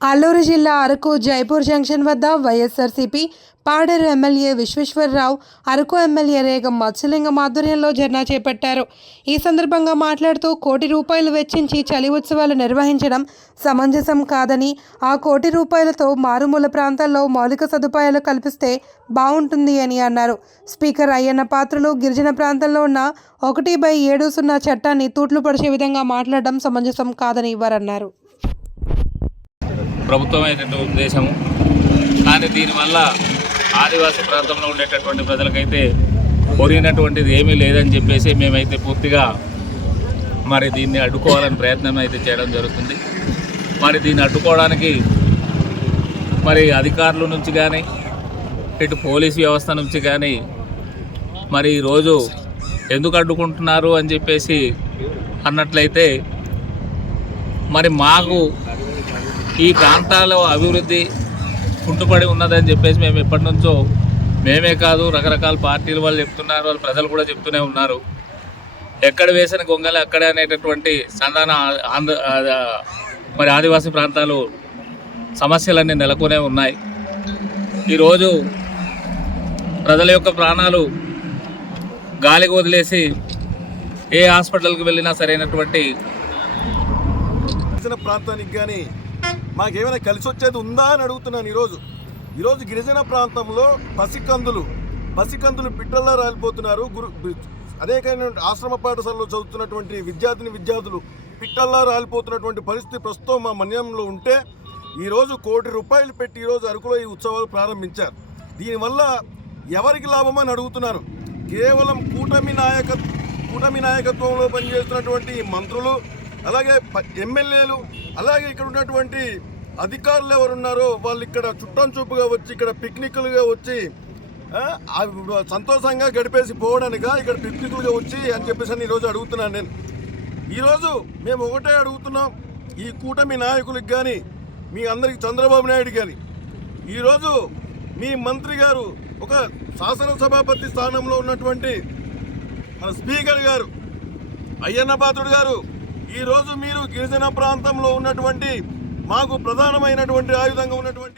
అల్లూరు జిల్లా అరకు జైపూర్ జంక్షన్ వద్ద YSRCP Paderu MLA Visweswara Rao Araku MLA Regam Matsyalingam ఆధ్వర్యంలో ధర్నా చేపట్టారు. ఈ సందర్భంగా మాట్లాడుతూ కోటి రూపాయలు వెచ్చించి చలి ఉత్సవాలు నిర్వహించడం సమంజసం కాదని ఆ కోటి రూపాయలతో మారుమూల ప్రాంతాల్లో మౌలిక సదుపాయాలు కల్పిస్తే బాగుంటుంది అని అన్నారు. స్పీకర్ అయ్యన్న పాత్రలు గిరిజన ప్రాంతంలో ఉన్న ఒకటి బై ఏడు సున్నా చట్టాన్ని తూట్లు పడిచే విధంగా మాట్లాడడం సమంజసం కాదని వారన్నారు ప్రభుత్వం అయినటువంటి ఉద్దేశము. కానీ దీనివల్ల ఆదివాసీ ప్రాంతంలో ఉండేటటువంటి ప్రజలకైతే కొరిగినటువంటిది ఏమీ లేదని చెప్పేసి మేమైతే పూర్తిగా మరి దీన్ని అడ్డుకోవాలని ప్రయత్నం అయితే చేయడం జరుగుతుంది. మరి దీన్ని అడ్డుకోవడానికి మరి అధికారుల నుంచి కానీ ఇటు పోలీస్ వ్యవస్థ నుంచి కానీ మరి ఈరోజు ఎందుకు అడ్డుకుంటున్నారు అని చెప్పేసి అన్నట్లయితే మరి మాకు ఈ ప్రాంతాల అభివృద్ధి కుంటుపడి ఉన్నదని చెప్పేసి మేము ఎప్పటి నుంచో మేమే కాదు రకరకాల పార్టీలు వాళ్ళు చెప్తున్నారు వాళ్ళు ప్రజలు కూడా చెప్తూనే ఉన్నారు. ఎక్కడ వేసిన గొంగలు అక్కడే అనేటటువంటి సంధాన ఆంధ్ర మరి ఆదివాసీ ప్రాంతాలు సమస్యలన్నీ నెలకొనే ఉన్నాయి. ఈరోజు ప్రజల యొక్క ప్రాణాలు గాలికి వదిలేసి ఏ హాస్పిటల్కి వెళ్ళినా సరైనటువంటి ప్రాంతానికి కానీ మాకేమైనా కలిసి వచ్చేది ఉందా అని అడుగుతున్నాను ఈరోజు. ఈరోజు గిరిజన ప్రాంతంలో పసికందులు పసికందులు పిట్టల్లా రాలిపోతున్నారు. గురు అనేకమైన ఆశ్రమ పాఠశాలలో చదువుతున్నటువంటి విద్యార్థిని విద్యార్థులు పిట్టల్లా రాలిపోతున్నటువంటి పరిస్థితి ప్రస్తుతం మా మన్యంలో ఉంటే ఈరోజు కోటి రూపాయలు పెట్టి ఈరోజు అరకులో ఈ ఉత్సవాలు ప్రారంభించారు. దీనివల్ల ఎవరికి లాభం అని అడుగుతున్నారు? కేవలం కూటమి నాయక కూటమి నాయకత్వంలో పనిచేస్తున్నటువంటి మంత్రులు అలాగే ఎమ్మెల్యేలు అలాగే ఇక్కడ ఉన్నటువంటి అధికారులు ఎవరున్నారో వాళ్ళు ఇక్కడ చుట్టం చూపుగా వచ్చి ఇక్కడ పిక్నిక్లుగా వచ్చి సంతోషంగా గడిపేసి పోవడానిక ఇక్కడ పిక్నిక్లుగా వచ్చి అని చెప్పేసి అని ఈరోజు అడుగుతున్నాను నేను. ఈరోజు మేము ఒకటే అడుగుతున్నాం ఈ కూటమి నాయకులకు కానీ మీ అందరికి చంద్రబాబు నాయుడు కానీ ఈరోజు మీ మంత్రి గారు ఒక శాసనసభాపతి స్థానంలో ఉన్నటువంటి మన స్పీకర్ గారు అయ్యన్న పాత్రుడు గారు ఈరోజు మీరు గిరిజన ప్రాంతంలో ఉన్నటువంటి మాకు ప్రధానమైనటువంటి ఆయుధంగా ఉన్నటువంటి